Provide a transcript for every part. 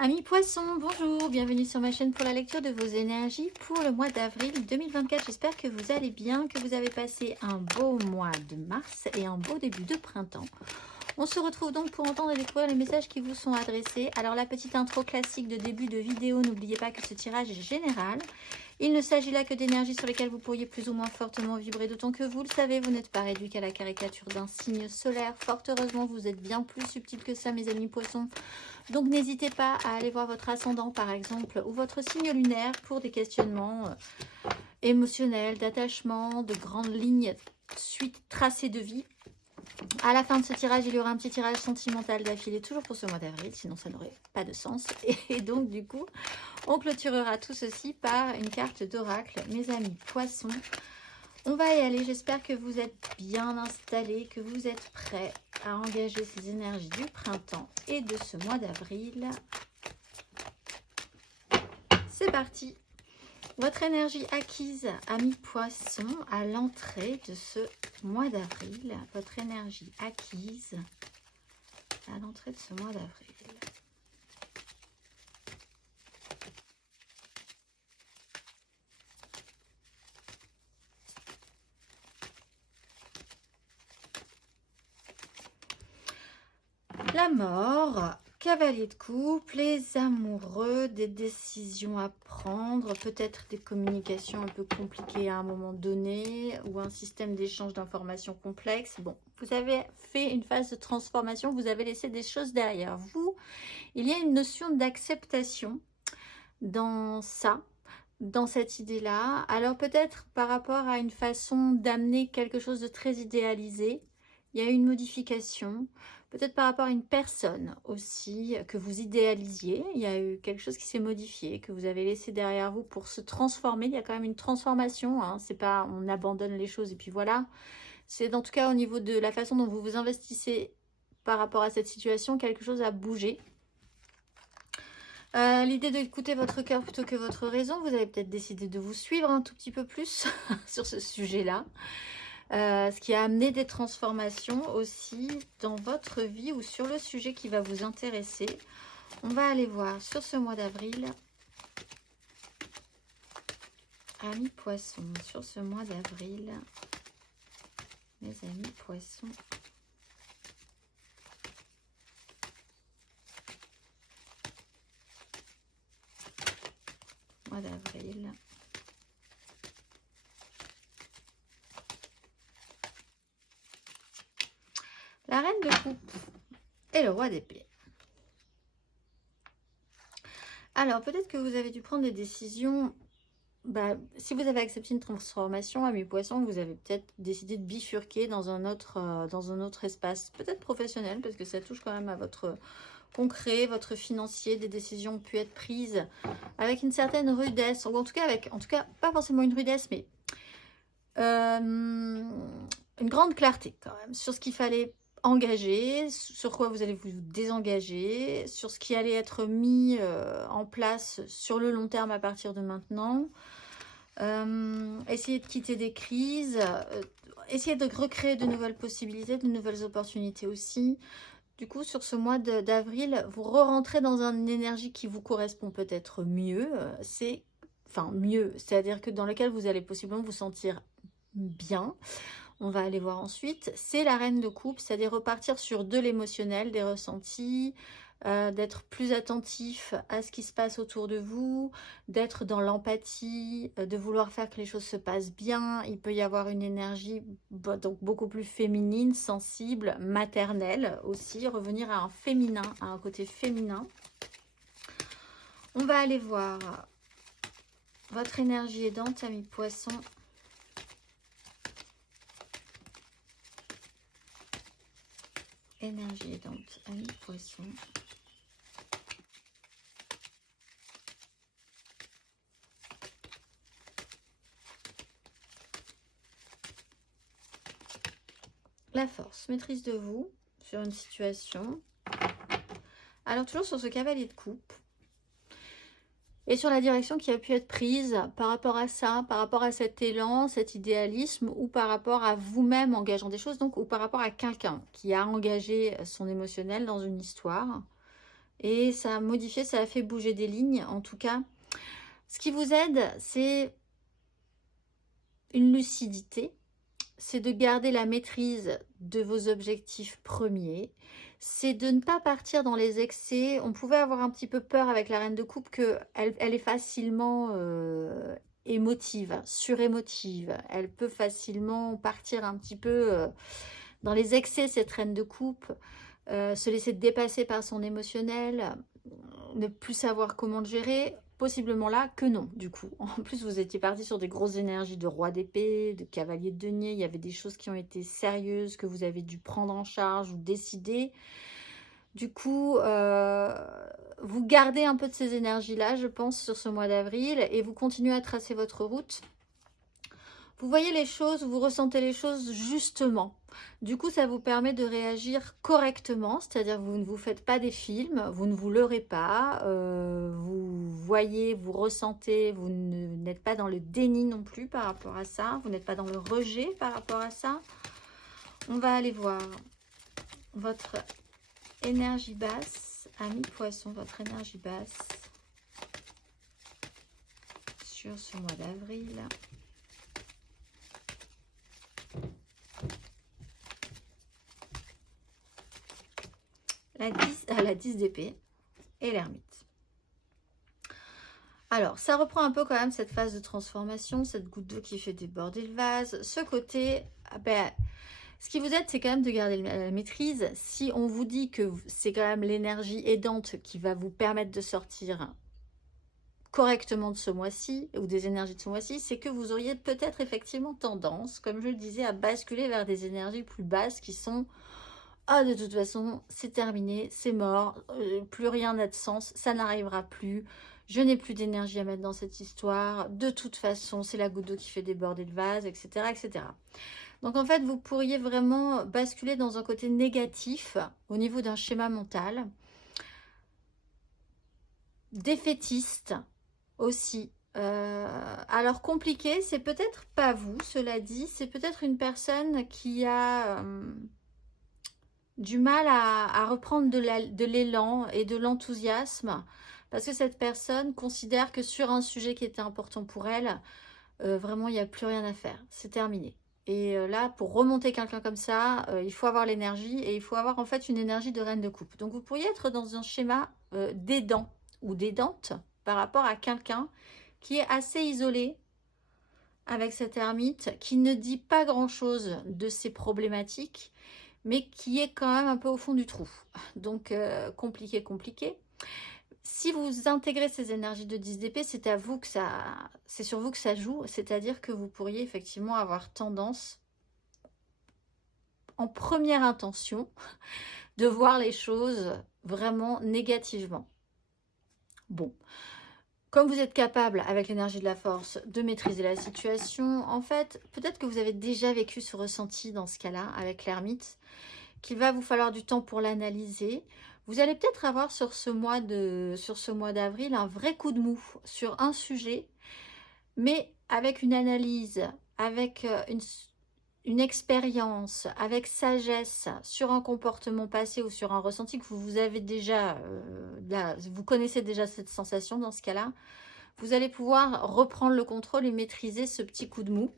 Amis poissons, bonjour, bienvenue sur ma chaîne pour la lecture de vos énergies pour le mois d'avril 2024. J'espère que vous allez bien, que vous avez passé un beau mois de mars et un beau début de printemps. On se retrouve donc pour entendre et découvrir les messages qui vous sont adressés. Alors la petite intro classique de début de vidéo, n'oubliez pas que ce tirage est général. Il ne s'agit là que d'énergies sur lesquelles vous pourriez plus ou moins fortement vibrer, d'autant que vous le savez, vous n'êtes pas réduit qu'à la caricature d'un signe solaire. Fort heureusement, vous êtes bien plus subtil que ça, mes amis poissons. Donc n'hésitez pas à aller voir votre ascendant, par exemple, ou votre signe lunaire pour des questionnements émotionnels, d'attachement, de grandes lignes, suite tracée de vie. À la fin de ce tirage, il y aura un petit tirage sentimental d'affilée, toujours pour ce mois d'avril, sinon ça n'aurait pas de sens. Et donc, du coup, on clôturera tout ceci par une carte d'oracle. Mes amis poissons, on va y aller. J'espère que vous êtes bien installés, que vous êtes prêts à engager ces énergies du printemps et de ce mois d'avril. C'est parti. Votre énergie acquise, amis poissons, à l'entrée de ce mois d'avril. Votre énergie acquise à l'entrée de ce mois d'avril. La mort, cavalier de coupe, les amoureux, des décisions à prendre, peut-être des communications un peu compliquées à un moment donné ou un système d'échange d'informations complexe. Bon, vous avez fait une phase de transformation, vous avez laissé des choses derrière vous. Il y a une notion d'acceptation dans ça, dans cette idée-là. Alors peut-être par rapport à une façon d'amener quelque chose de très idéalisé, il y a eu une modification. Peut-être par rapport à une personne aussi que vous idéalisiez. Il y a eu quelque chose qui s'est modifié, que vous avez laissé derrière vous pour se transformer. Il y a quand même une transformation. Hein. C'est pas on abandonne les choses et puis voilà. C'est en tout cas au niveau de la façon dont vous vous investissez par rapport à cette situation, quelque chose a bougé. L'idée d'écouter votre cœur plutôt que votre raison. Vous avez peut-être décidé de vous suivre un tout petit peu plus sur ce sujet-là. Ce qui a amené des transformations aussi dans votre vie ou sur le sujet qui va vous intéresser. On va aller voir sur ce mois d'avril. Amis poissons, sur ce mois d'avril, mes amis poissons. Mois d'avril. La reine de coupe et le roi d'épée. Alors, peut-être que vous avez dû prendre des décisions. Si vous avez accepté une transformation, amis poissons, vous avez peut-être décidé de bifurquer dans un autre espace, peut-être professionnel, parce que ça touche quand même à votre concret, votre financier. Des décisions ont pu être prises avec une certaine rudesse, ou en tout cas pas forcément une rudesse, mais une grande clarté quand même sur ce qu'il fallait engager, sur quoi vous allez vous désengager, sur ce qui allait être mis en place sur le long terme à partir de maintenant. Essayer de quitter des crises, essayer de recréer de nouvelles possibilités, de nouvelles opportunités aussi. Du coup, sur ce mois d'avril, vous re-rentrez dans une énergie qui vous correspond peut-être mieux. Mieux, c'est-à-dire que dans lequel vous allez possiblement vous sentir bien. On va aller voir ensuite. C'est la reine de coupe, c'est-à-dire repartir sur de l'émotionnel, des ressentis, d'être plus attentif à ce qui se passe autour de vous, d'être dans l'empathie, de vouloir faire que les choses se passent bien. Il peut y avoir une énergie donc beaucoup plus féminine, sensible, maternelle aussi, revenir à un féminin, à un côté féminin. On va aller voir votre énergie aidante, amis poissons. Énergie aidante, amis poissons. La force, maîtrise de vous sur une situation. Alors toujours sur ce cavalier de coupe. Et sur la direction qui a pu être prise par rapport à ça, par rapport à cet élan, cet idéalisme, ou par rapport à vous-même engageant des choses, donc, ou par rapport à quelqu'un qui a engagé son émotionnel dans une histoire. Et ça a modifié, ça a fait bouger des lignes. En tout cas, ce qui vous aide, c'est une lucidité. C'est de garder la maîtrise de vos objectifs premiers. C'est de ne pas partir dans les excès. On pouvait avoir un petit peu peur avec la reine de coupe qu'elle est facilement émotive, surémotive. Elle peut facilement partir un petit peu dans les excès, cette reine de coupe, se laisser dépasser par son émotionnel, ne plus savoir comment le gérer. Possiblement là que non, du coup. En plus, vous étiez parti sur des grosses énergies de roi d'épée, de cavalier de denier. Il y avait des choses qui ont été sérieuses, que vous avez dû prendre en charge ou décider. Du coup, vous gardez un peu de ces énergies-là, je pense, sur ce mois d'avril. Et vous continuez à tracer votre route. Vous voyez les choses, vous ressentez les choses justement. Du coup, ça vous permet de réagir correctement, c'est-à-dire vous ne vous faites pas des films, vous ne vous leurrez pas, vous voyez, vous ressentez, vous n'êtes pas dans le déni non plus par rapport à ça, vous n'êtes pas dans le rejet par rapport à ça. On va aller voir votre énergie basse, ami poisson, votre énergie basse sur ce mois d'avril. La 10 d'épée et l'ermite. Alors, ça reprend un peu quand même cette phase de transformation, cette goutte d'eau qui fait déborder le vase. Ce côté, ben, ce qui vous aide, c'est quand même de garder la maîtrise. Si on vous dit que c'est quand même l'énergie aidante qui va vous permettre de sortir correctement de ce mois-ci, ou des énergies de ce mois-ci, c'est que vous auriez peut-être effectivement tendance, comme je le disais, à basculer vers des énergies plus basses qui sont... Ah, de toute façon, c'est terminé, c'est mort, plus rien n'a de sens, ça n'arrivera plus, je n'ai plus d'énergie à mettre dans cette histoire, de toute façon, c'est la goutte d'eau qui fait déborder le vase, etc., etc. Donc, en fait, vous pourriez vraiment basculer dans un côté négatif au niveau d'un schéma mental, défaitiste aussi. Alors, compliqué, c'est peut-être pas vous, cela dit, c'est peut-être une personne qui a... du mal à reprendre de l'élan et de l'enthousiasme parce que cette personne considère que sur un sujet qui était important pour elle, vraiment il n'y a plus rien à faire, c'est terminé. Et là, pour remonter quelqu'un comme ça, il faut avoir l'énergie et il faut avoir en fait une énergie de reine de coupe. Donc vous pourriez être dans un schéma d'aidant ou d'aidante par rapport à quelqu'un qui est assez isolé avec cette ermite, qui ne dit pas grand-chose de ses problématiques, mais qui est quand même un peu au fond du trou. Donc, compliqué, compliqué. Si vous intégrez ces énergies de 10 d'épée, c'est sur vous que ça joue, c'est-à-dire que vous pourriez effectivement avoir tendance, en première intention, de voir les choses vraiment négativement. Bon. Comme vous êtes capable, avec l'énergie de la force, de maîtriser la situation, en fait, peut-être que vous avez déjà vécu ce ressenti dans ce cas-là, avec l'ermite, qu'il va vous falloir du temps pour l'analyser. Vous allez peut-être avoir sur ce mois d'avril un vrai coup de mou sur un sujet, mais avec une analyse, avec une expérience, avec sagesse sur un comportement passé ou sur un ressenti que vous avez déjà, vous connaissez déjà cette sensation dans ce cas-là, vous allez pouvoir reprendre le contrôle et maîtriser ce petit coup de mou.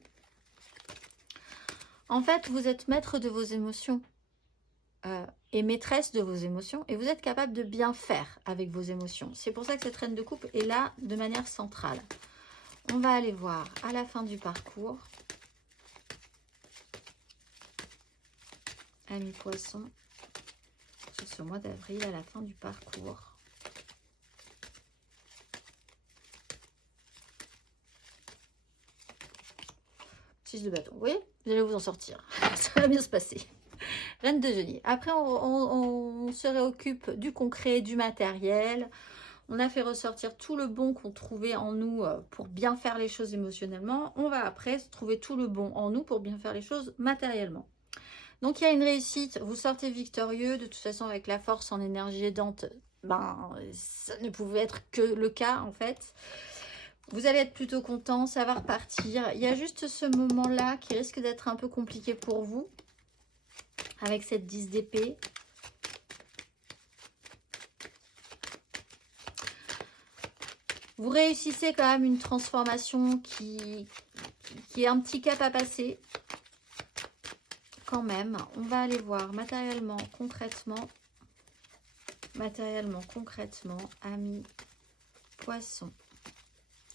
En fait, vous êtes maître de vos émotions et maîtresse de vos émotions et vous êtes capable de bien faire avec vos émotions. C'est pour ça que cette reine de coupe est là de manière centrale. On va aller voir à la fin du parcours. Amis poissons, sur ce mois d'avril, à la fin du parcours. Six de bâton. Oui, vous allez vous en sortir. Ça va bien se passer. Reine de denier. Après, on se réoccupe du concret, du matériel. On a fait ressortir tout le bon qu'on trouvait en nous pour bien faire les choses émotionnellement. On va après trouver tout le bon en nous pour bien faire les choses matériellement. Donc, il y a une réussite. Vous sortez victorieux. De toute façon, avec la force en énergie aidante, ben, ça ne pouvait être que le cas, en fait. Vous allez être plutôt content. Ça va repartir. Il y a juste ce moment-là qui risque d'être un peu compliqué pour vous. Avec cette 10 d'épée. Vous réussissez quand même une transformation qui est un petit cap à passer. Quand même, on va aller voir matériellement, concrètement, amis, poissons,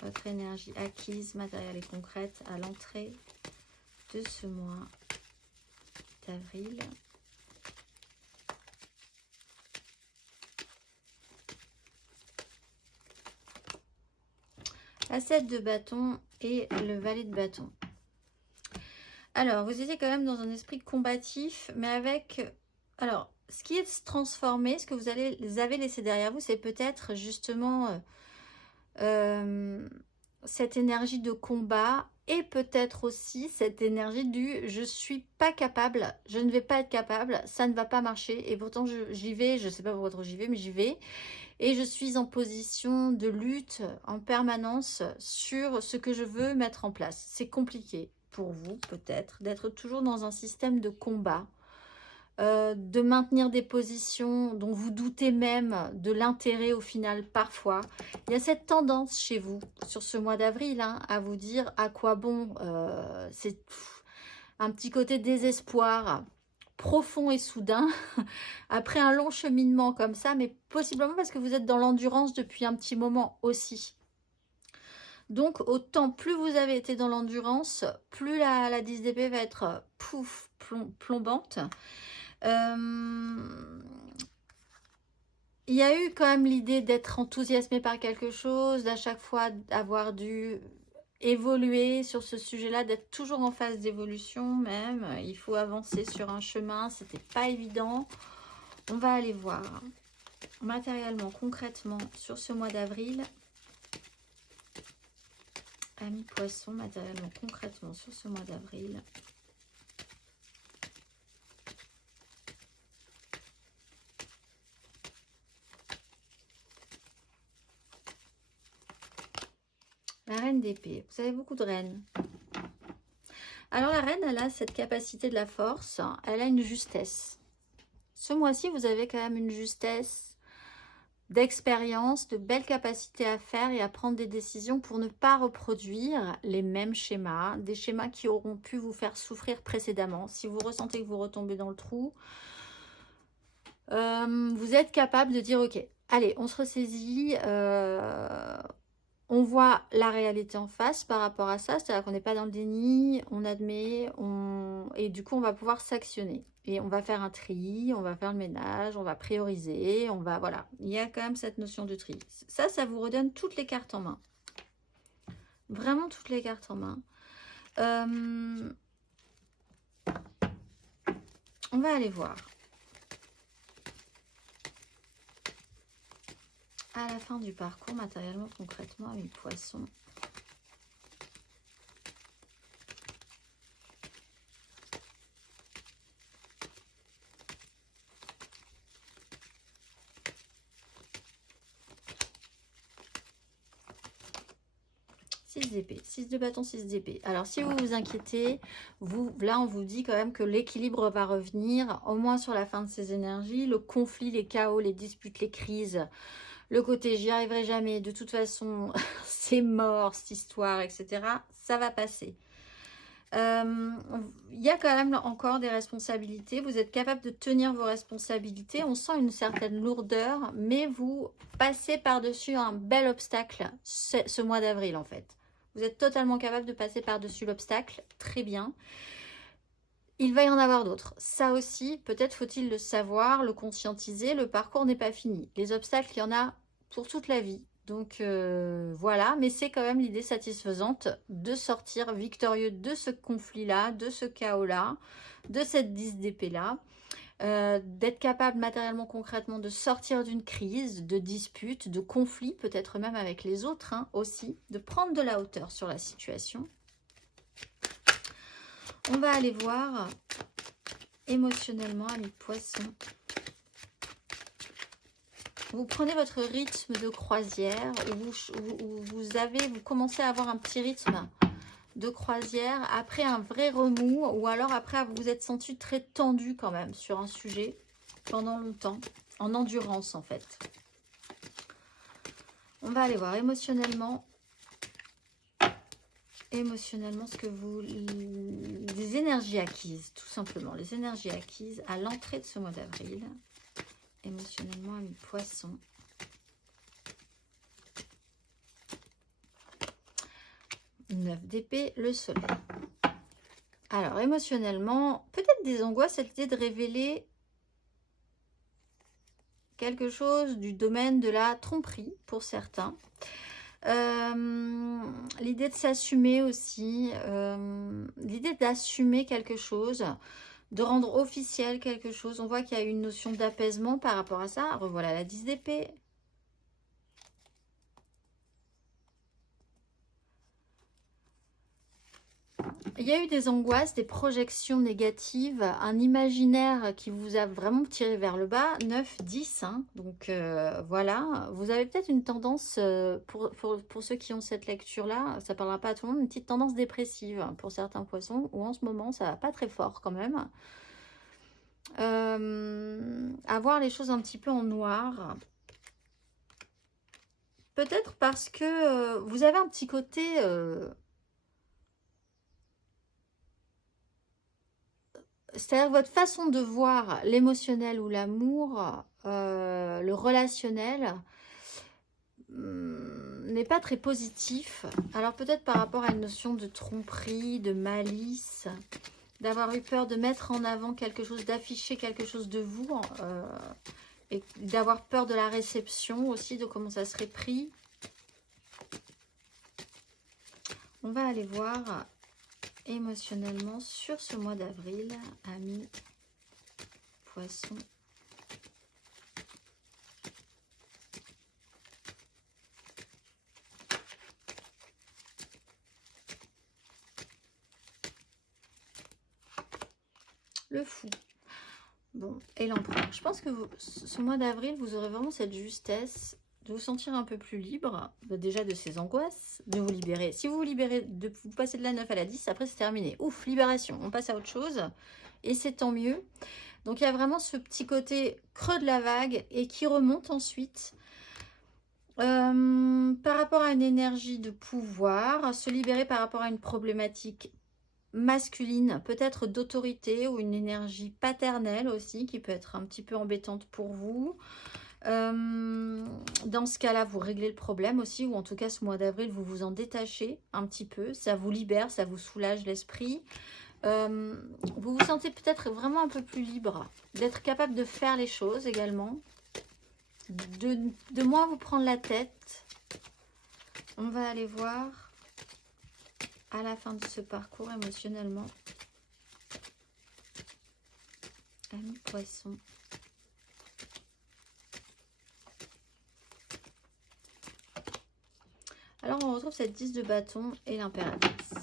votre énergie acquise, matérielle et concrète à l'entrée de ce mois d'avril. La 7 de bâton et le valet de bâton. Alors, vous étiez quand même dans un esprit combatif, mais avec... Alors, ce qui est transformé, ce que vous avez laissé derrière vous, c'est peut-être justement cette énergie de combat et peut-être aussi cette énergie du « je suis pas capable, je ne vais pas être capable, ça ne va pas marcher et pourtant j'y vais, je ne sais pas pourquoi j'y vais, mais j'y vais. Et je suis en position de lutte en permanence sur ce que je veux mettre en place. » C'est compliqué pour vous peut-être d'être toujours dans un système de combat, de maintenir des positions dont vous doutez même de l'intérêt au final parfois. Il y a cette tendance chez vous sur ce mois d'avril à vous dire à quoi bon, c'est un petit côté désespoir profond et soudain après un long cheminement comme ça, mais possiblement parce que vous êtes dans l'endurance depuis un petit moment aussi. Donc autant plus vous avez été dans l'endurance, plus la 10 d'épée va être plombante. Il y a eu quand même l'idée d'être enthousiasmé par quelque chose, d'à chaque fois avoir dû évoluer sur ce sujet-là, d'être toujours en phase d'évolution même. Il faut avancer sur un chemin, c'était pas évident. On va aller voir matériellement, concrètement, sur ce mois d'avril. Amis poissons, matériellement, concrètement, sur ce mois d'avril. La reine d'épée. Vous avez beaucoup de reines. Alors la reine, elle a cette capacité de la force. Elle a une justesse. Ce mois-ci, vous avez quand même une justesse d'expérience, de belles capacités à faire et à prendre des décisions pour ne pas reproduire les mêmes schémas. Des schémas qui auront pu vous faire souffrir précédemment. Si vous ressentez que vous retombez dans le trou, vous êtes capable de dire ok, allez, on se ressaisit, on voit la réalité en face par rapport à ça, c'est-à-dire qu'on n'est pas dans le déni, on admet, et du coup on va pouvoir s'actionner. Et on va faire un tri, on va faire le ménage, on va prioriser, on va, voilà. Il y a quand même cette notion de tri. Ça vous redonne toutes les cartes en main. Vraiment toutes les cartes en main. On va aller voir. À la fin du parcours, matériellement, concrètement, avec poissons. Six d'épée, 6 de bâton, 6 d'épée. Alors, si vous vous inquiétez, là, on vous dit quand même que l'équilibre va revenir, au moins sur la fin de ces énergies. Le conflit, les chaos, les disputes, les crises, le côté j'y arriverai jamais, de toute façon c'est mort cette histoire, etc. Ça va passer. Il y a quand même encore des responsabilités. Vous êtes capable de tenir vos responsabilités. On sent une certaine lourdeur, mais vous passez par-dessus un bel obstacle ce mois d'avril en fait. Vous êtes totalement capable de passer par-dessus l'obstacle. Très bien. Il va y en avoir d'autres. Ça aussi, peut-être faut-il le savoir, le conscientiser. Le parcours n'est pas fini. Les obstacles, il y en a pour toute la vie. Donc voilà, mais c'est quand même l'idée satisfaisante de sortir victorieux de ce conflit-là, de ce chaos-là, de cette 10 d'épée-là. D'être capable matériellement, concrètement de sortir d'une crise, de dispute, de conflit, peut-être même avec les autres aussi, de prendre de la hauteur sur la situation. On va aller voir émotionnellement, amis poissons. Vous prenez votre rythme de croisière, où vous commencez à avoir un petit rythme de croisière après un vrai remous, ou alors après vous vous êtes senti très tendu quand même sur un sujet pendant longtemps, en endurance en fait. On va aller voir émotionnellement. Émotionnellement, ce que vous... Des énergies acquises, tout simplement. Les énergies acquises à l'entrée de ce mois d'avril. Émotionnellement, ami Poisson. Neuf d'épée, le soleil. Alors, émotionnellement, peut-être des angoisses, cette idée de révéler quelque chose du domaine de la tromperie pour certains. L'idée de s'assumer aussi, l'idée d'assumer quelque chose, de rendre officiel quelque chose. On voit qu'il y a une notion d'apaisement par rapport à ça. Revoilà la 10 d'épée. Il y a eu des angoisses, des projections négatives, un imaginaire qui vous a vraiment tiré vers le bas, 9, 10. Hein. Donc voilà, vous avez peut-être une tendance, pour ceux qui ont cette lecture-là, ça ne parlera pas à tout le monde, une petite tendance dépressive pour certains poissons, où en ce moment, ça ne va pas très fort quand même. À voir les choses un petit peu en noir. Peut-être parce que vous avez un petit côté... c'est-à-dire votre façon de voir l'émotionnel ou l'amour, le relationnel, n'est pas très positif. Alors peut-être par rapport à une notion de tromperie, de malice, d'avoir eu peur de mettre en avant quelque chose, d'afficher quelque chose de vous, et d'avoir peur de la réception aussi, de comment ça serait pris. On va aller voir émotionnellement sur ce mois d'avril, amis Poissons. Le fou. Bon, et l'empereur. Je pense que ce mois d'avril, vous aurez vraiment cette justesse de vous sentir un peu plus libre, déjà de ces angoisses, de vous libérer. Si vous vous libérez, vous passez de la 9 à la 10, après c'est terminé. Ouf, libération, on passe à autre chose. Et c'est tant mieux. Donc il y a vraiment ce petit côté creux de la vague et qui remonte ensuite. Par rapport à une énergie de pouvoir, se libérer par rapport à une problématique masculine, peut-être d'autorité ou une énergie paternelle aussi qui peut être un petit peu embêtante pour vous. Dans ce cas-là, vous réglez le problème aussi, ou en tout cas ce mois d'avril, vous vous en détachez un petit peu, ça vous libère, ça vous soulage l'esprit. Vous vous sentez peut-être vraiment un peu plus libre, d'être capable de faire les choses également, de moins vous prendre la tête. On va aller voir à la fin de ce parcours émotionnellement. Amis Poissons. Alors on retrouve cette 10 de bâton et l'impératrice.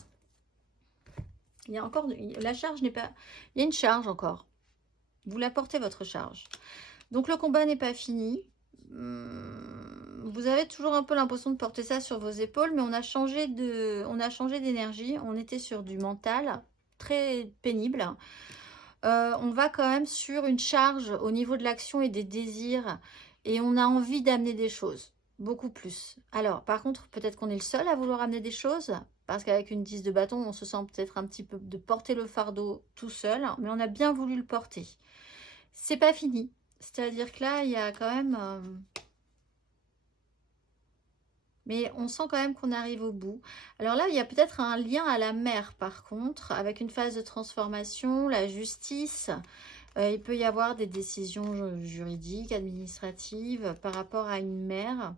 Il y a encore, la charge n'est pas, il y a une charge encore. Vous la portez votre charge. Donc le combat n'est pas fini. Vous avez toujours un peu l'impression de porter ça sur vos épaules, mais on a changé d'énergie. On était sur du mental très pénible. On va quand même sur une charge au niveau de l'action et des désirs, et on a envie d'amener des choses, beaucoup plus. Alors, par contre, peut-être qu'on est le seul à vouloir amener des choses, parce qu'avec une 10 de bâton, on se sent peut-être un petit peu de porter le fardeau tout seul, mais on a bien voulu le porter. C'est pas fini. C'est-à-dire que là, il y a quand même... mais on sent quand même qu'on arrive au bout. Alors là, il y a peut-être un lien à la mer, par contre, avec une phase de transformation, la justice. Il peut y avoir des décisions juridiques, administratives, par rapport à une mère,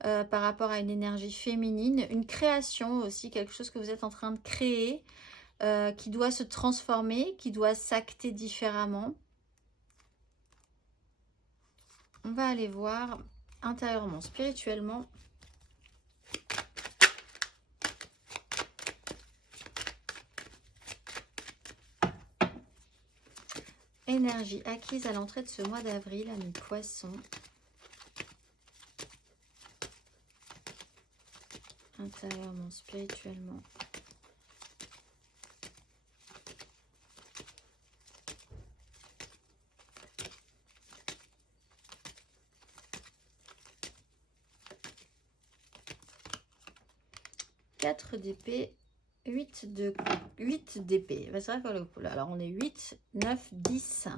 par rapport à une énergie féminine, une création aussi, quelque chose que vous êtes en train de créer, qui doit se transformer, qui doit s'acter différemment. On va aller voir intérieurement, spirituellement. Énergie acquise à l'entrée de ce mois d'avril, amis Poissons. Intérieurement, spirituellement. 4 d'épée, 8 d'épée. C'est vrai que le coup là, alors on est 8, 9, 10.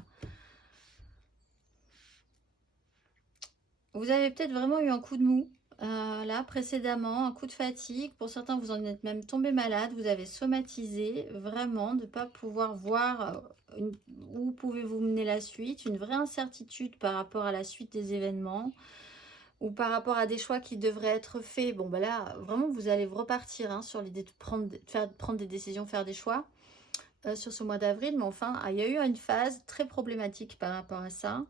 Vous avez peut-être vraiment eu un coup de mou. Là, précédemment, un coup de fatigue. Pour certains, vous en êtes même tombé malade. Vous avez somatisé, vraiment, de ne pas pouvoir voir où pouvez-vous mener la suite. Une vraie incertitude par rapport à la suite des événements ou par rapport à des choix qui devraient être faits. Bon, ben là, vraiment, vous allez repartir hein, sur l'idée de prendre des décisions, faire des choix sur ce mois d'avril. Mais enfin, il y a eu une phase très problématique par rapport à ça.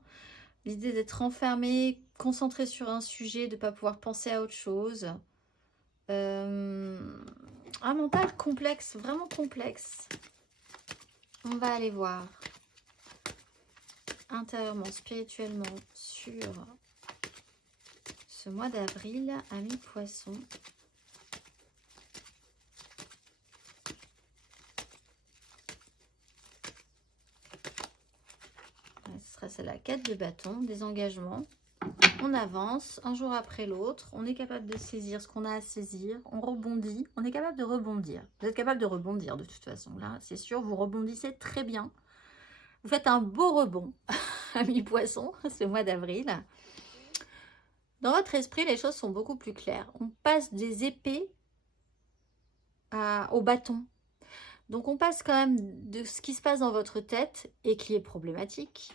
L'idée d'être enfermé, concentré sur un sujet, de ne pas pouvoir penser à autre chose. Un mental complexe, vraiment complexe. On va aller voir intérieurement, spirituellement, sur ce mois d'avril, amis poissons. Ce sera c'est la 4 de bâton, des engagements. On avance un jour après l'autre, on est capable de saisir ce qu'on a à saisir, on rebondit, on est capable de rebondir. Vous êtes capable de rebondir de toute façon, là c'est sûr, vous rebondissez très bien. Vous faites un beau rebond, amis poissons, ce mois d'avril. Dans votre esprit, les choses sont beaucoup plus claires. On passe des épées au bâton. Donc on passe quand même de ce qui se passe dans votre tête et qui est problématique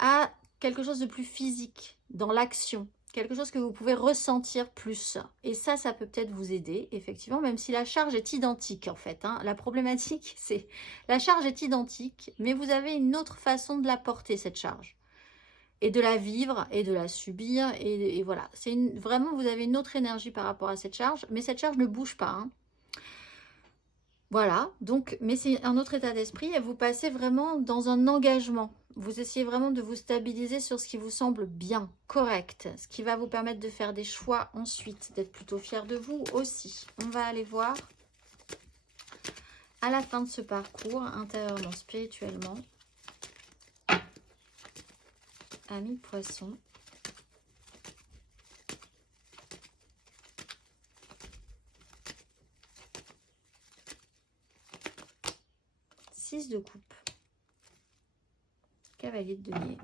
à quelque chose de plus physique, dans l'action, quelque chose que vous pouvez ressentir plus. Et ça peut peut-être vous aider, effectivement, même si la charge est identique, en fait. Hein. La problématique, c'est la charge est identique, mais vous avez une autre façon de la porter, cette charge. Et de la vivre, et de la subir, et voilà. Vraiment, vous avez une autre énergie par rapport à cette charge, mais cette charge ne bouge pas, hein. Voilà, donc, mais c'est un autre état d'esprit et vous passez vraiment dans un engagement. Vous essayez vraiment de vous stabiliser sur ce qui vous semble bien, correct, ce qui va vous permettre de faire des choix ensuite, d'être plutôt fier de vous aussi. On va aller voir à la fin de ce parcours, intérieurement, spirituellement, amis poissons. De coupe, cavalier de denier.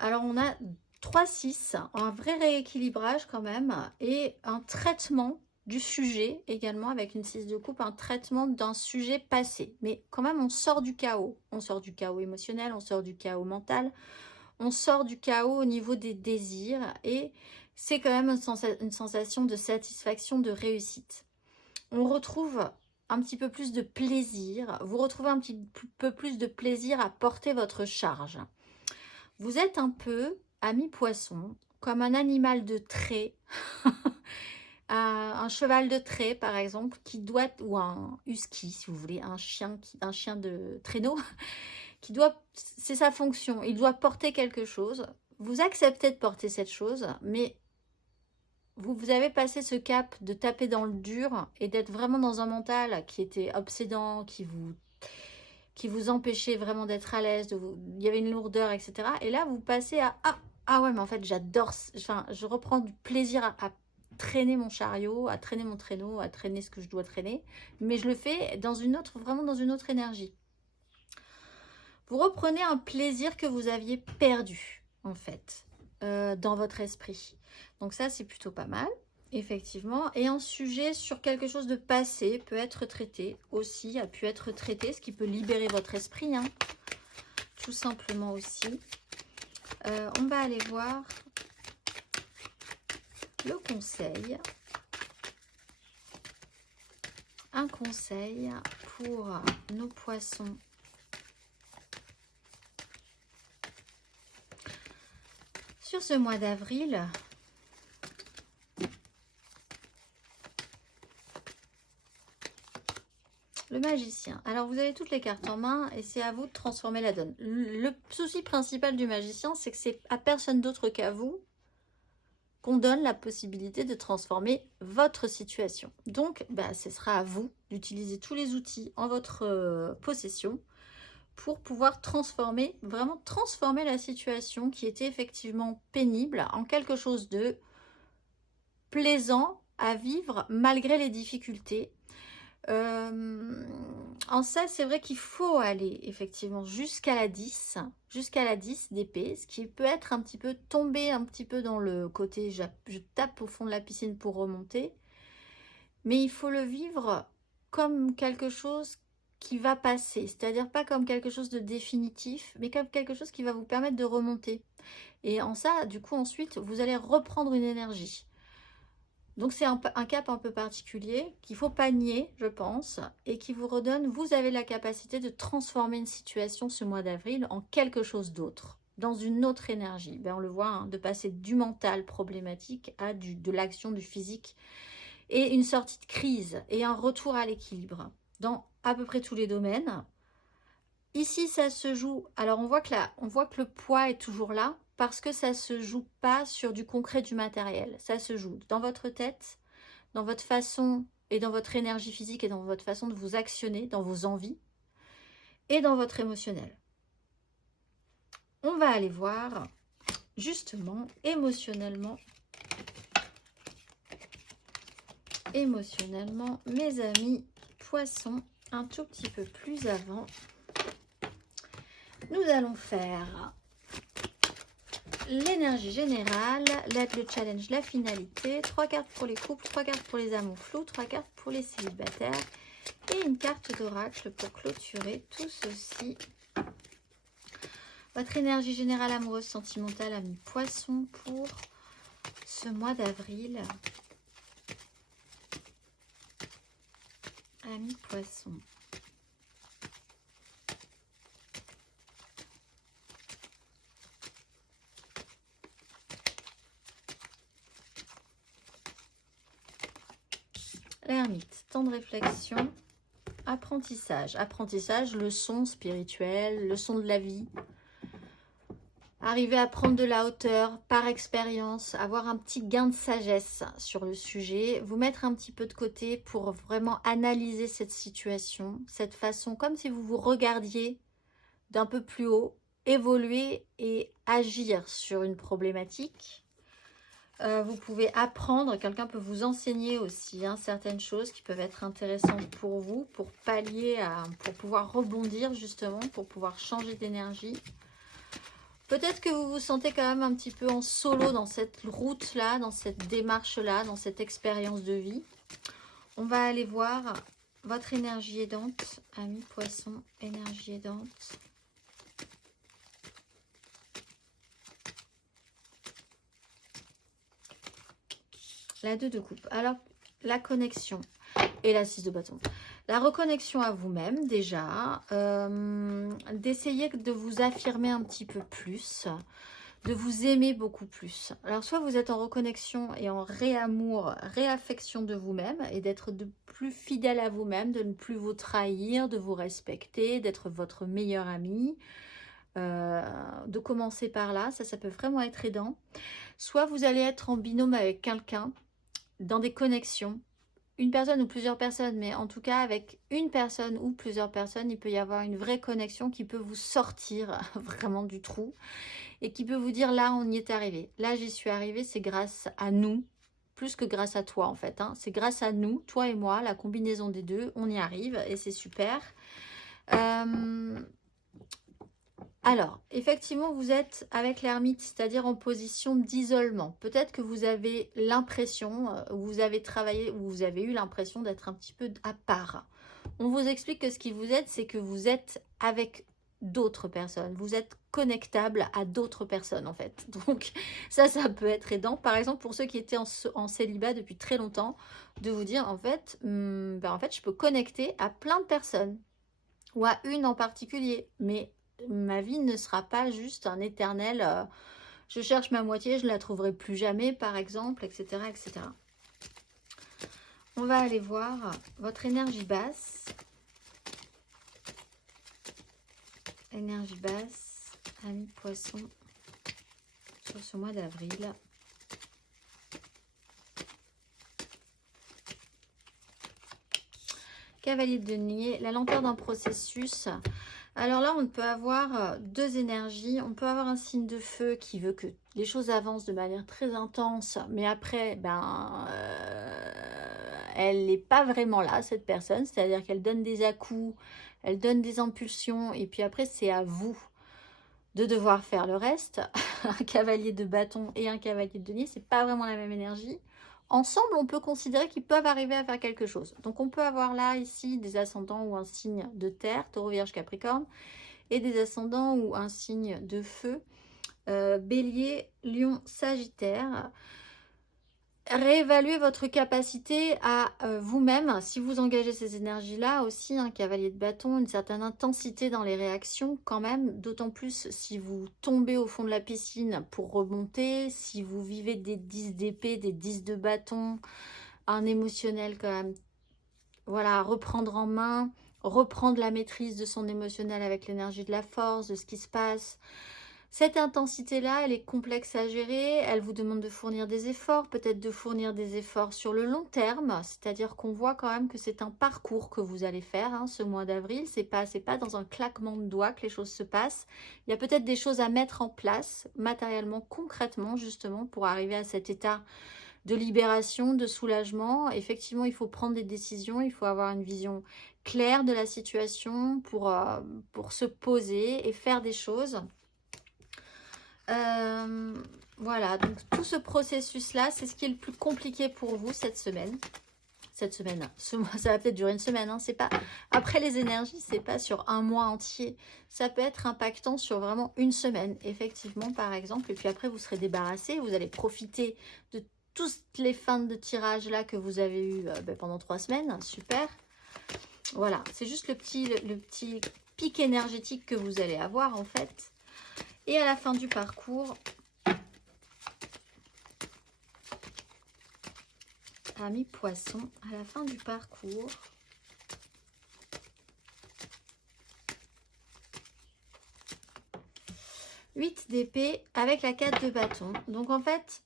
Alors on a 3-6, un vrai rééquilibrage quand même et un traitement du sujet également avec une 6 de coupe, un traitement d'un sujet passé. Mais quand même on sort du chaos émotionnel, on sort du chaos mental, on sort du chaos au niveau des désirs et c'est quand même une sensation de satisfaction, de réussite. On retrouve un petit peu plus de plaisir, vous retrouvez un petit peu plus de plaisir à porter votre charge. Vous êtes un peu, amis poissons, comme un animal de trait, un cheval de trait par exemple, qui doit, ou un husky si vous voulez, un chien de traîneau, qui doit, c'est sa fonction, il doit porter quelque chose. Vous acceptez de porter cette chose, mais vous avez passé ce cap de taper dans le dur et d'être vraiment dans un mental qui était obsédant, qui vous empêchait vraiment d'être à l'aise, il y avait une lourdeur, etc. Et là, vous passez à ah ouais, mais en fait, j'adore, enfin, je reprends du plaisir à traîner mon chariot, à traîner mon traîneau, à traîner ce que je dois traîner, mais je le fais vraiment dans une autre énergie. Vous reprenez un plaisir que vous aviez perdu, en fait, dans votre esprit. Donc ça, c'est plutôt pas mal, effectivement. Et un sujet sur quelque chose de passé peut être traité aussi, a pu être traité, ce qui peut libérer votre esprit, hein, tout simplement aussi. On va aller voir le conseil. Un conseil pour nos poissons. Sur ce mois d'avril, le magicien. Alors, vous avez toutes les cartes en main et c'est à vous de transformer la donne. Le souci principal du magicien, c'est que c'est à personne d'autre qu'à vous qu'on donne la possibilité de transformer votre situation. Donc, ce sera à vous d'utiliser tous les outils en votre possession pour pouvoir vraiment transformer la situation qui était effectivement pénible en quelque chose de plaisant à vivre malgré les difficultés. En ça, c'est vrai qu'il faut aller effectivement jusqu'à la 10 d'épée, ce qui peut être un petit peu tomber un petit peu dans le côté je tape au fond de la piscine pour remonter, mais il faut le vivre comme quelque chose qui va passer, c'est-à-dire pas comme quelque chose de définitif, mais comme quelque chose qui va vous permettre de remonter. Et en ça, du coup, ensuite, vous allez reprendre une énergie. Donc c'est un cap un peu particulier qu'il faut pas nier, je pense, et qui vous redonne, vous avez la capacité de transformer une situation ce mois d'avril en quelque chose d'autre, dans une autre énergie. Ben, on le voit, hein, de passer du mental problématique à de l'action, du physique, et une sortie de crise, et un retour à l'équilibre, dans à peu près tous les domaines. Ici, ça se joue, alors on voit que le poids est toujours là, parce que ça ne se joue pas sur du concret, du matériel. Ça se joue dans votre tête, dans votre façon et dans votre énergie physique et dans votre façon de vous actionner, dans vos envies et dans votre émotionnel. On va aller voir justement émotionnellement, mes amis poissons, un tout petit peu plus avant. Nous allons faire l'énergie générale, l'aide, le challenge, la finalité, 3 cartes pour les couples, 3 cartes pour les amours flous, 3 cartes pour les célibataires et une carte d'oracle pour clôturer tout ceci. Votre énergie générale amoureuse, sentimentale, ami poisson pour ce mois d'avril. Ami poisson. L'ermite, temps de réflexion, apprentissage. Apprentissage, leçon spirituelle, leçon de la vie. Arriver à prendre de la hauteur par expérience, avoir un petit gain de sagesse sur le sujet, vous mettre un petit peu de côté pour vraiment analyser cette situation, cette façon, comme si vous vous regardiez d'un peu plus haut, évoluer et agir sur une problématique. Vous pouvez apprendre, quelqu'un peut vous enseigner aussi certaines choses qui peuvent être intéressantes pour vous, pour pallier, pour pouvoir rebondir justement, pour pouvoir changer d'énergie. Peut-être que vous vous sentez quand même un petit peu en solo dans cette route-là, dans cette démarche-là, dans cette expérience de vie. On va aller voir votre énergie aidante, ami poisson, énergie aidante. La 2 de coupe. Alors, la connexion et la 6 de bâton. La reconnexion à vous-même déjà, d'essayer de vous affirmer un petit peu plus, de vous aimer beaucoup plus. Alors, soit vous êtes en reconnexion et en réamour, réaffection de vous-même et d'être de plus fidèle à vous-même, de ne plus vous trahir, de vous respecter, d'être votre meilleur ami. De commencer par là, ça peut vraiment être aidant. Soit vous allez être en binôme avec quelqu'un, dans des connexions, une personne ou plusieurs personnes, mais en tout cas avec une personne ou plusieurs personnes, il peut y avoir une vraie connexion qui peut vous sortir vraiment du trou et qui peut vous dire là on y est arrivé, là j'y suis arrivé, c'est grâce à nous, plus que grâce à toi en fait, c'est grâce à nous, toi et moi, la combinaison des deux, on y arrive et c'est super. Alors, effectivement, vous êtes avec l'ermite, c'est-à-dire en position d'isolement. Peut-être que vous avez l'impression, vous avez travaillé, ou vous avez eu l'impression d'être un petit peu à part. On vous explique que ce qui vous aide, c'est que vous êtes avec d'autres personnes. Vous êtes connectable à d'autres personnes, en fait. Donc, ça peut être aidant. Par exemple, pour ceux qui étaient en célibat depuis très longtemps, de vous dire, en fait, je peux connecter à plein de personnes. Ou à une en particulier, mais ma vie ne sera pas juste un éternel je cherche ma moitié, je ne la trouverai plus jamais par exemple, etc., etc. On va aller voir votre énergie basse. Énergie basse, ami poisson, sur ce mois d'avril. Cavalier de denier, la lenteur d'un processus. Alors là, on peut avoir deux énergies. On peut avoir un signe de feu qui veut que les choses avancent de manière très intense, mais après, elle n'est pas vraiment là, cette personne. C'est-à-dire qu'elle donne des à-coups, elle donne des impulsions, et puis après, c'est à vous de devoir faire le reste. Un cavalier de bâton et un cavalier de denier, c'est pas vraiment la même énergie. Ensemble, on peut considérer qu'ils peuvent arriver à faire quelque chose. Donc, on peut avoir là, ici, des ascendants ou un signe de terre, taureau, vierge, capricorne, et des ascendants ou un signe de feu, bélier, lion, sagittaire. Réévaluez votre capacité à vous-même, si vous engagez ces énergies-là, aussi un cavalier de bâton, une certaine intensité dans les réactions quand même, d'autant plus si vous tombez au fond de la piscine pour remonter, si vous vivez des 10 d'épée, des 10 de bâton, un émotionnel quand même, voilà, reprendre en main, reprendre la maîtrise de son émotionnel avec l'énergie de la force, de ce qui se passe. Cette intensité-là, elle est complexe à gérer, elle vous demande de fournir des efforts, peut-être de fournir des efforts sur le long terme, c'est-à-dire qu'on voit quand même que c'est un parcours que vous allez faire hein, ce mois d'avril, c'est pas dans un claquement de doigts que les choses se passent, il y a peut-être des choses à mettre en place matériellement, concrètement justement pour arriver à cet état de libération, de soulagement. Effectivement, il faut prendre des décisions, il faut avoir une vision claire de la situation pour se poser et faire des choses. Voilà, donc tout ce processus-là, c'est ce qui est le plus compliqué pour vous cette semaine. Ce mois, ça va peut-être durer une semaine, hein, c'est pas... Après les énergies, c'est pas sur un mois entier. Ça peut être impactant sur vraiment une semaine, effectivement, par exemple. Et puis après, vous serez débarrassé, vous allez profiter de toutes les fins de tirage là que vous avez eu pendant 3 semaines. Super. Voilà, c'est juste le petit pic énergétique que vous allez avoir en fait. Et à la fin du parcours, amis poissons, à la fin du parcours, huit d'épée avec la 4 de bâton. Donc en fait,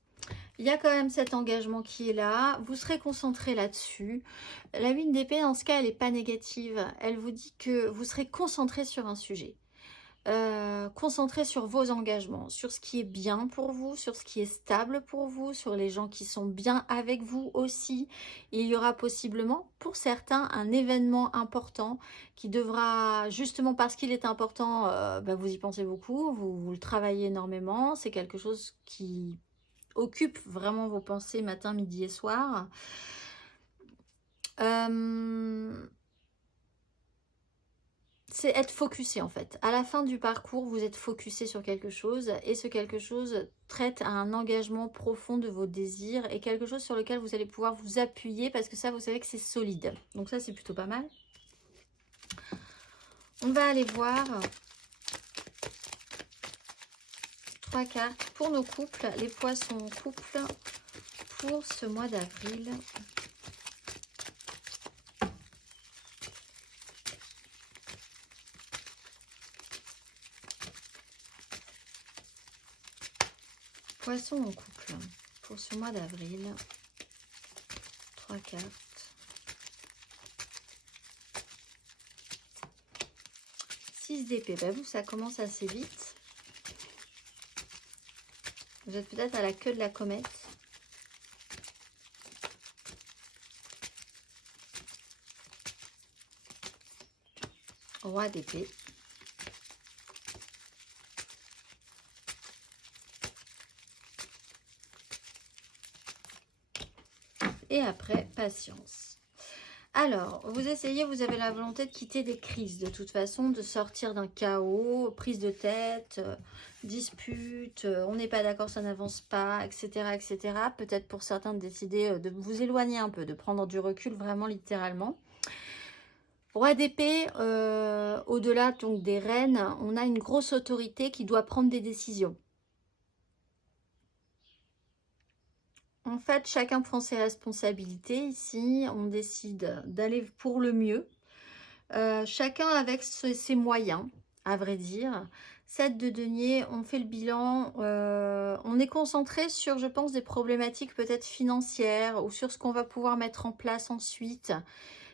il y a quand même cet engagement qui est là. Vous serez concentré là-dessus. La 8 d'épée, dans ce cas, elle n'est pas négative. Elle vous dit que vous serez concentré sur un sujet. Concentré sur vos engagements, sur ce qui est bien pour vous, sur ce qui est stable pour vous, sur les gens qui sont bien avec vous aussi. Il y aura possiblement pour certains un événement important qui devra, justement parce qu'il est important, vous y pensez beaucoup, vous le travaillez énormément, c'est quelque chose qui occupe vraiment vos pensées matin, midi et soir. C'est être focusé en fait. À la fin du parcours, vous êtes focusé sur quelque chose et ce quelque chose traite à un engagement profond de vos désirs et quelque chose sur lequel vous allez pouvoir vous appuyer parce que ça, vous savez que c'est solide. Donc ça, c'est plutôt pas mal. On va aller voir 3 cartes pour nos couples, les poissons en couple pour ce mois d'avril. Poisson en couple pour ce mois d'avril. 3 cartes. 6 d'épée. Vous, ça commence assez vite. Vous êtes peut-être à la queue de la comète. Roi d'épée. Et après, patience. Alors, vous essayez, vous avez la volonté de quitter des crises, de toute façon, de sortir d'un chaos, prise de tête, dispute, on n'est pas d'accord, ça n'avance pas, etc. etc. Peut-être pour certains de décider de vous éloigner un peu, de prendre du recul, vraiment littéralement. Roi d'épée, au-delà donc des reines, on a une grosse autorité qui doit prendre des décisions. En fait, chacun prend ses responsabilités ici. On décide d'aller pour le mieux. Chacun avec ses moyens, à vrai dire. 7 de denier, on fait le bilan. On est concentré sur, je pense, des problématiques peut-être financières ou sur ce qu'on va pouvoir mettre en place ensuite.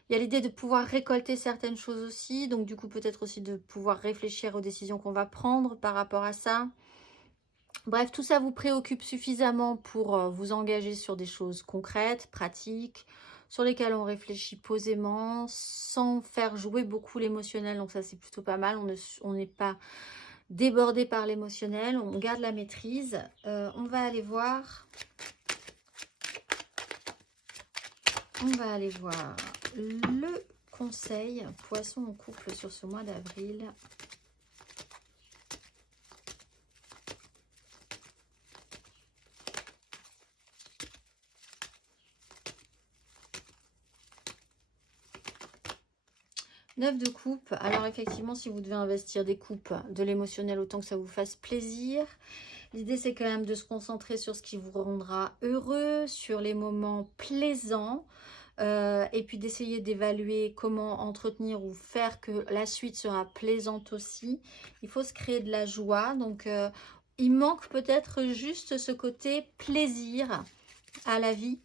Il y a l'idée de pouvoir récolter certaines choses aussi. Donc, du coup, peut-être aussi de pouvoir réfléchir aux décisions qu'on va prendre par rapport à ça. Bref, tout ça vous préoccupe suffisamment pour vous engager sur des choses concrètes, pratiques, sur lesquels on réfléchit posément, sans faire jouer beaucoup l'émotionnel. Donc ça, c'est plutôt pas mal. On n'est pas débordé par l'émotionnel, on garde la maîtrise. On va aller voir le conseil poisson en couple sur ce mois d'avril. Neuf de coupe. Alors effectivement, si vous devez investir des coupes, de l'émotionnel, autant que ça vous fasse plaisir. L'idée, c'est quand même de se concentrer sur ce qui vous rendra heureux, sur les moments plaisants. Et puis d'essayer d'évaluer comment entretenir ou faire que la suite sera plaisante aussi. Il faut se créer de la joie. Donc, il manque peut-être juste ce côté plaisir à la vie.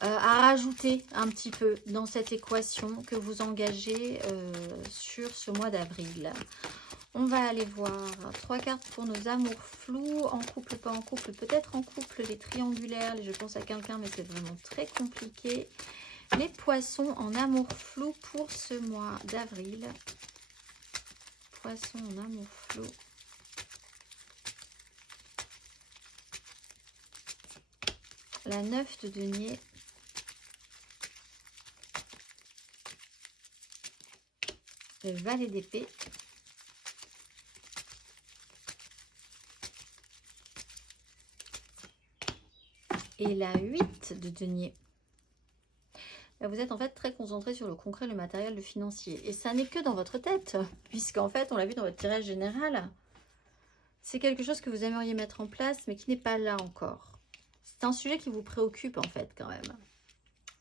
À rajouter un petit peu dans cette équation que vous engagez sur ce mois d'avril. On va aller voir 3 cartes pour nos amours flous, en couple, pas en couple, peut-être en couple, les triangulaires, je pense à quelqu'un, mais c'est vraiment très compliqué. Les poissons en amour flou pour ce mois d'avril. Poissons en amour flou. La 9 de denier. Le valet d'épée. Et la 8 de denier. Là, vous êtes en fait très concentré sur le concret, le matériel, le financier. Et ça n'est que dans votre tête, puisqu'en fait, on l'a vu dans votre tirage général. C'est quelque chose que vous aimeriez mettre en place, mais qui n'est pas là encore. C'est un sujet qui vous préoccupe, en fait, quand même.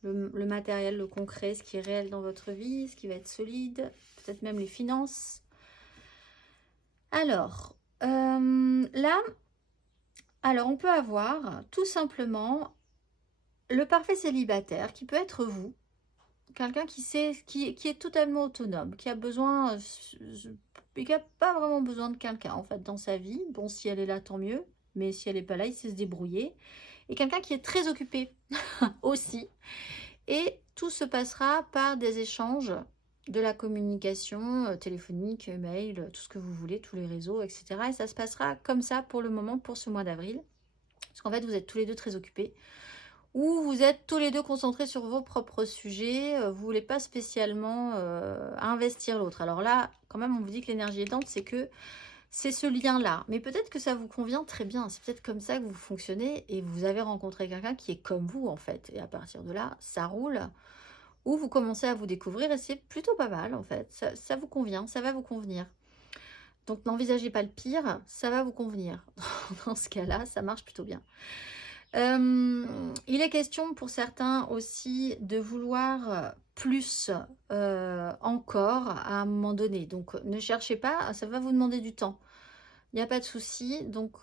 Le matériel, le concret, ce qui est réel dans votre vie, ce qui va être solide, peut-être même les finances. Alors, là... Alors, on peut avoir tout simplement le parfait célibataire qui peut être vous. Quelqu'un qui est totalement autonome, qui a besoin, qui n'a pas vraiment besoin de quelqu'un en fait dans sa vie. Bon, si elle est là, tant mieux. Mais si elle n'est pas là, il sait se débrouiller. Et quelqu'un qui est très occupé aussi. Et tout se passera par des échanges, de la communication téléphonique, mail, tout ce que vous voulez, tous les réseaux, etc. Et ça se passera comme ça pour le moment, pour ce mois d'avril. Parce qu'en fait, vous êtes tous les deux très occupés. Ou vous êtes tous les deux concentrés sur vos propres sujets. Vous ne voulez pas spécialement investir l'autre. Alors là, quand même, on vous dit que l'énergie aidante, c'est que c'est ce lien-là. Mais peut-être que ça vous convient très bien. C'est peut-être comme ça que vous fonctionnez. Et vous avez rencontré quelqu'un qui est comme vous, en fait. Et à partir de là, ça roule. Ou vous commencez à vous découvrir. Et c'est plutôt pas mal, en fait. Ça vous convient. Ça va vous convenir. Donc, n'envisagez pas le pire, ça va vous convenir. Dans ce cas-là, ça marche plutôt bien. Il est question pour certains aussi de vouloir plus encore à un moment donné. Donc, ne cherchez pas, ça va vous demander du temps. Il n'y a pas de souci. Donc,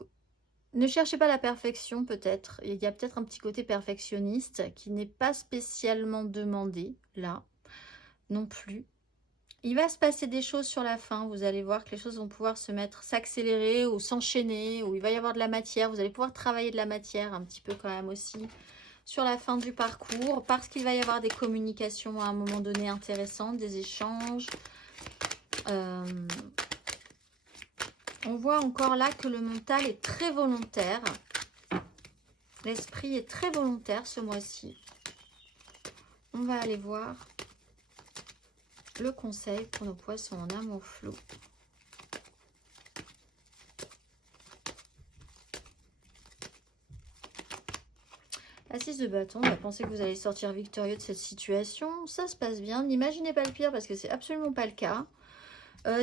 ne cherchez pas la perfection peut-être. Il y a peut-être un petit côté perfectionniste qui n'est pas spécialement demandé là non plus. Il va se passer des choses sur la fin, vous allez voir que les choses vont pouvoir s'accélérer ou s'enchaîner, ou il va y avoir de la matière, vous allez pouvoir travailler de la matière un petit peu quand même aussi sur la fin du parcours, parce qu'il va y avoir des communications à un moment donné intéressantes, des échanges. On voit encore là que le mental est très volontaire, l'esprit est très volontaire ce mois-ci. On va aller voir le conseil pour nos poissons en amour flou. La 6 de bâton, on va penser que vous allez sortir victorieux de cette situation. Ça se passe bien. N'imaginez pas le pire parce que c'est absolument pas le cas.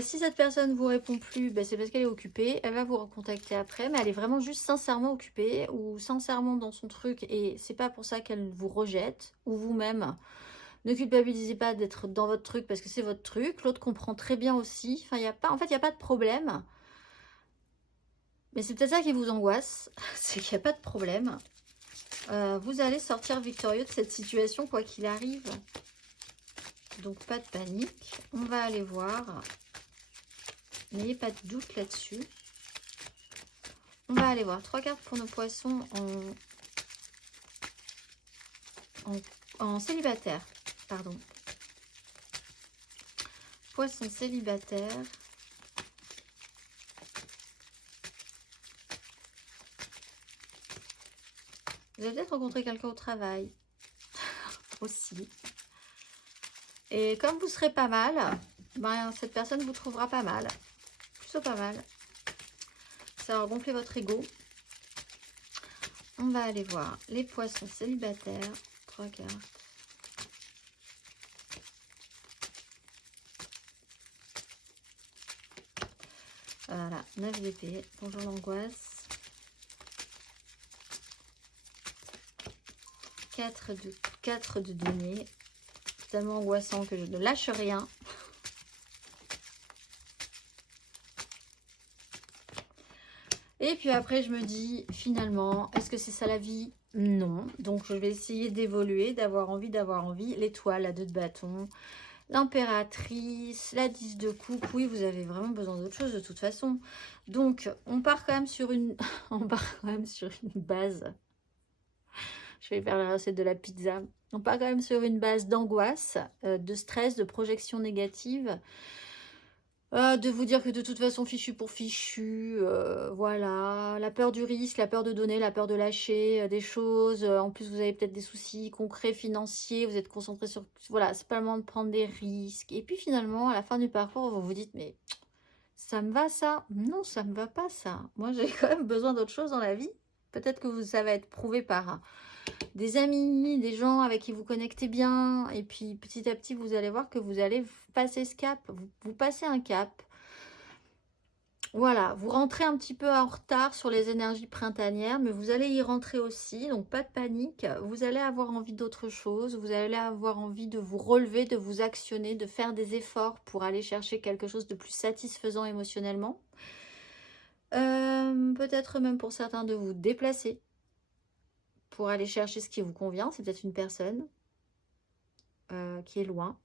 Si cette personne vous répond plus, ben c'est parce qu'elle est occupée. Elle va vous recontacter après, mais elle est vraiment juste sincèrement occupée ou sincèrement dans son truc. Et c'est pas pour ça qu'elle vous rejette ou vous-même. Ne culpabilisez pas d'être dans votre truc parce que c'est votre truc. L'autre comprend très bien aussi. Enfin, en fait, il n'y a pas de problème. Mais c'est peut-être ça qui vous angoisse. C'est qu'il n'y a pas de problème. Vous allez sortir victorieux de cette situation quoi qu'il arrive. Donc, pas de panique. On va aller voir. N'ayez pas de doute là-dessus. On va aller voir 3 cartes pour nos poissons en en célibataire, pardon. Poisson célibataire. Vous allez peut-être rencontrer quelqu'un au travail aussi. Et comme vous serez pas mal, ben, cette personne vous trouvera pas mal. Plutôt pas mal. Ça va gonfler votre ego. On va aller voir les poissons célibataires. 3 cartes. Voilà, 9 d'épée. Bonjour l'angoisse. 4 de denier. C'est tellement angoissant que je ne lâche rien. Et puis après, je me dis, finalement, est-ce que c'est ça la vie? Non. Donc, je vais essayer d'évoluer, d'avoir envie. L'étoile, la 2 de bâton, l'impératrice, la 10 de coupe. Oui, vous avez vraiment besoin d'autre chose de toute façon. Donc, on part quand même sur une, base. Je vais faire la recette de la pizza. On part quand même sur une base d'angoisse, de stress, de projection négative. De vous dire que de toute façon, fichu pour fichu, voilà, la peur du risque, la peur de donner, la peur de lâcher des choses. En plus, vous avez peut-être des soucis concrets, financiers, vous êtes concentré sur... Voilà, c'est pas le moment de prendre des risques. Et puis finalement, à la fin du parcours, vous vous dites, mais ça me va ça? Non, ça me va pas ça. Moi, j'ai quand même besoin d'autre chose dans la vie. Peut-être que ça va être prouvé par des amis, des gens avec qui vous connectez bien, et puis petit à petit vous allez voir que vous allez passer ce cap, vous passez un cap, voilà, vous rentrez un petit peu en retard sur les énergies printanières, mais vous allez y rentrer aussi, donc pas de panique, vous allez avoir envie d'autre chose, vous allez avoir envie de vous relever, de vous actionner, de faire des efforts pour aller chercher quelque chose de plus satisfaisant émotionnellement, peut-être même pour certains de vous déplacer, pour aller chercher ce qui vous convient. C'est peut-être une personne qui est loin.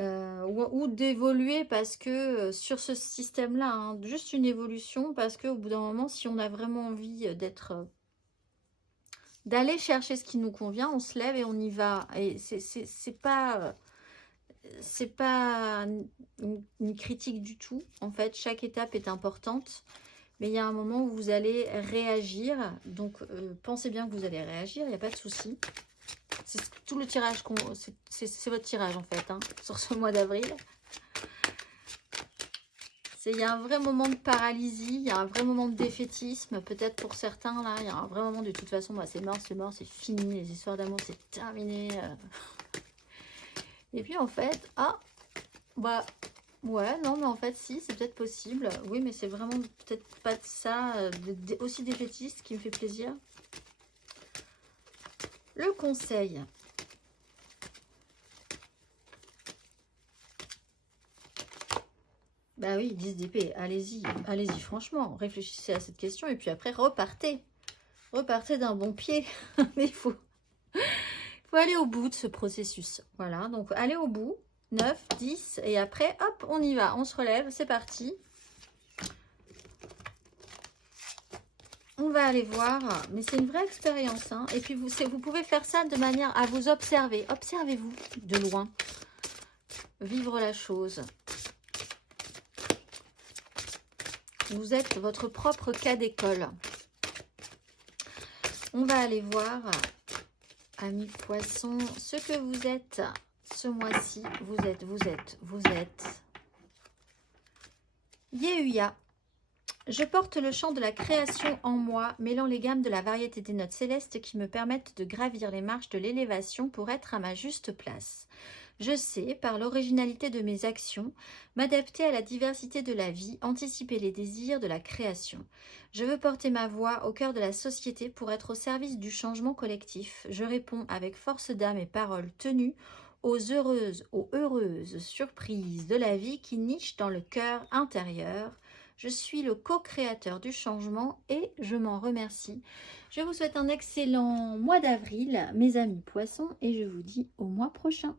Ou d'évoluer parce que sur ce système-là, hein, juste une évolution parce qu'au bout d'un moment, si on a vraiment envie d'aller chercher ce qui nous convient, on se lève et on y va. Et c'est pas une critique du tout. En fait, chaque étape est importante. Mais il y a un moment où vous allez réagir. Donc, pensez bien que vous allez réagir. Il n'y a pas de souci. C'est tout le tirage. C'est votre tirage, en fait, hein, sur ce mois d'avril. Il y a un vrai moment de paralysie. Il y a un vrai moment de défaitisme. Peut-être pour certains, là, il y a un vrai moment de toute façon, bah, c'est mort, c'est fini. Les histoires d'amour, c'est terminé. Et puis, en fait, bah... Ouais, non, mais en fait, si, c'est peut-être possible. Oui, mais c'est vraiment peut-être pas de ça, aussi défaitiste, qui me fait plaisir. Le conseil. Bah oui, 10 d'épée, allez-y, franchement, réfléchissez à cette question, et puis après, repartez. Repartez d'un bon pied. Mais il faut aller au bout de ce processus. Voilà, donc allez au bout. 9, 10, et après, hop, on y va, on se relève, c'est parti. On va aller voir, mais c'est une vraie expérience, hein. Et puis, vous pouvez faire ça de manière à vous observer. Observez-vous de loin. Vivre la chose. Vous êtes votre propre cas d'école. On va aller voir, amis poissons, ce que vous êtes. Ce mois-ci, vous êtes Yehuya. Je porte le chant de la création en moi, mêlant les gammes de la variété des notes célestes qui me permettent de gravir les marches de l'élévation pour être à ma juste place. Je sais, par l'originalité de mes actions, m'adapter à la diversité de la vie, anticiper les désirs de la création. Je veux porter ma voix au cœur de la société pour être au service du changement collectif. Je réponds avec force d'âme et paroles tenues aux heureuses surprises de la vie qui nichent dans le cœur intérieur. Je suis le co-créateur du changement et je m'en remercie. Je vous souhaite un excellent mois d'avril, mes amis poissons, et je vous dis au mois prochain.